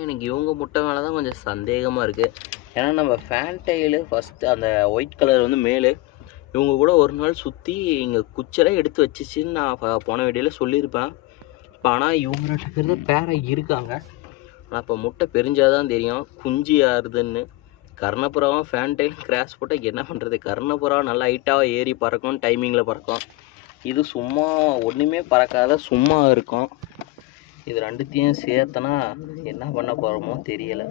ஆனால் எனக்கு இவங்க முட்டை மேலே தான் கொஞ்சம் சந்தேகமாக இருக்குது. ஏன்னா நம்ம ஃபேன்டைலு ஃபஸ்ட்டு அந்த ஒயிட் கலர் வந்து மேலு இவங்க கூட ஒரு நாள் சுற்றி இங்கே குச்செல்லாம் எடுத்து வச்சிச்சின்னு நான் போன வீடியோவில் சொல்லியிருப்பேன். இப்போ ஆனால் இவங்க 2 பேர் தான் பேராக இருக்காங்க. ஆனால் இப்போ முட்டை பெரிஞ்சாதான் தெரியும் குஞ்சு யாருதுன்னு. கர்ணப்புறாவும் ஃபேன்டைல் கிராஸ் போட்டால் என்ன பண்ணுறது? கர்ணப்புறா நல்லா ஹைட்டாக ஏறி பறக்கும், டைமிங்கில் பறக்கும். இது சும்மா ஒன்றுமே பறக்காத சும்மா இருக்கும். இது 2த்தையும் சேர்த்தனா என்ன பண்ண போகிறோமோ தெரியலை.